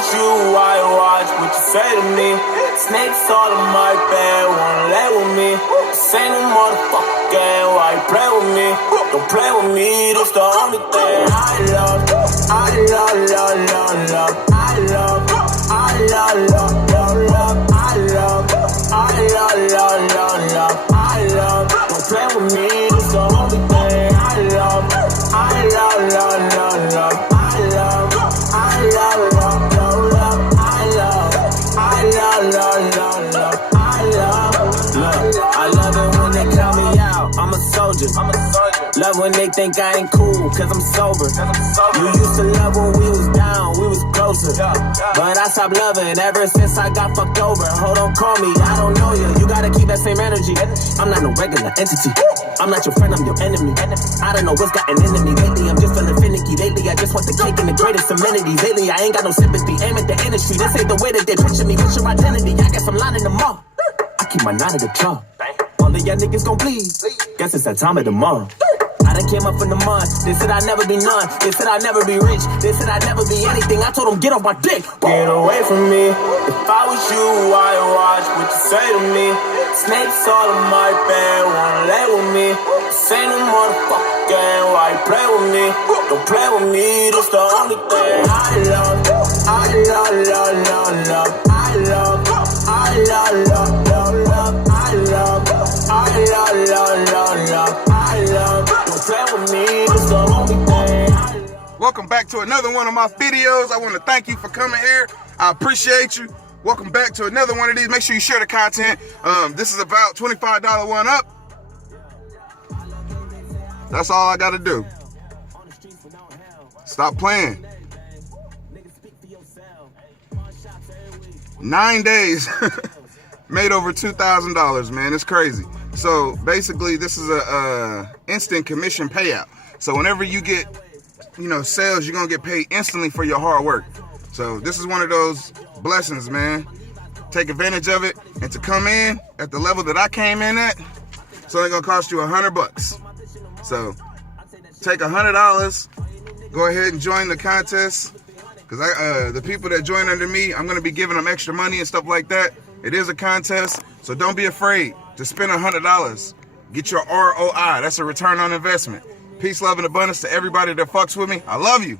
was you, I'd watch what you say to me. Snakes all in my bed, wanna lay with me. This ain't no motherfucking game, why you play with me? Don't play with me, that's the only thing I love. I love, love, love, love. I love, I love, love, love, love. I love, I love, love, love, love. I love, don't play with me, that's the only thing I love. I love, love, love, love. I love, I love, love, love, love. I love, I love, love, love, love. I love, look, I love it when they count me out. I'm a soldier. Love when they think I ain't cool, cause I'm sober. You used to love when we was down, we was closer. But I stopped loving ever since I got fucked over. Hold on, call me, I don't know you. You gotta keep that same energy. I'm not no regular entity. I'm not your friend, I'm your enemy. I don't know what's gotten into me. Lately, I'm just feeling finicky. Lately, I just want the cake and the greatest amenities. Lately, I ain't got no sympathy. Aim at the industry. This ain't the way that they picture me. What's your identity? I guess I'm lining them all. I keep my knot at the jaw. All of y'all niggas gon' bleed. Guess it's that time of the month. I done came up in the mud. They said I'd never be none. They said I'd never be rich. They said I'd never be anything. I told them, get off my dick. Get away from me. If I was you, I'd watch what you say to me. Snakes all in my bed, wanna lay with me. This ain't no motherfucking game, why you play with me? Don't play with me, that's the only thing I love. I love, love, love, love. I love, I love, love, love, love. I love, I love, love, love, love. I love, don't play with me, that's the only thing I love. Welcome back to another one of my videos. I want to thank you for coming here. I appreciate you. Welcome back to another one of these. Make sure you share the content. This is about $25 one up. That's all I got to do. Stop playing. 9 days. Made over $2,000, man. It's crazy. So basically, this is a instant commission payout. So whenever you get, sales, you're gonna get paid instantly for your hard work. So this is one of those blessings, man. Take advantage of it, and to come in at the level that I came in at, it's only gonna cost you $100. So take $100, go ahead and join the contest, because the people that join under me, I'm gonna be giving them extra money and stuff like that. It is a contest, so don't be afraid to spend $100. Get your ROI. That's a return on investment. Peace, love, and abundance to everybody that fucks with me. I love you.